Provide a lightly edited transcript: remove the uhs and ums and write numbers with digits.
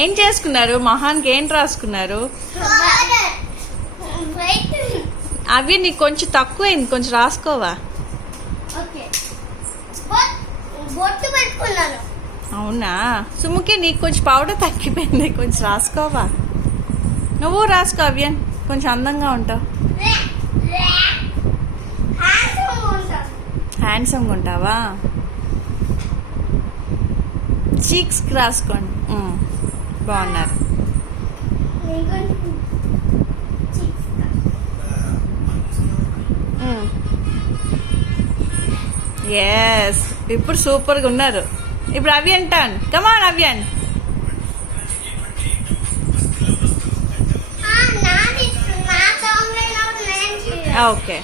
ఏం చేసుకున్నారు? మొహానికి ఏం రాసుకున్నారు? అవి నీకు కొంచెం తక్కువైంది, కొంచెం రాసుకోవా? అవునా? సుముకి నీకు కొంచెం పౌడర్ తగ్గిపోయింది, కొంచెం రాసుకోవా? నువ్వు రాసుకో అవ్యన్, కొంచెం అందంగా ఉంటావు. హ్యాండ్సమ్గా ఉంటావా? చీక్స్ రాసుకోండి. బాగున్నారు. ఎస్, ఇప్పుడు సూపర్గా ఉన్నారు. ఇప్పుడు అవ్యన్ టర్న్. కమాన్ అవ్యన్. ఓకే.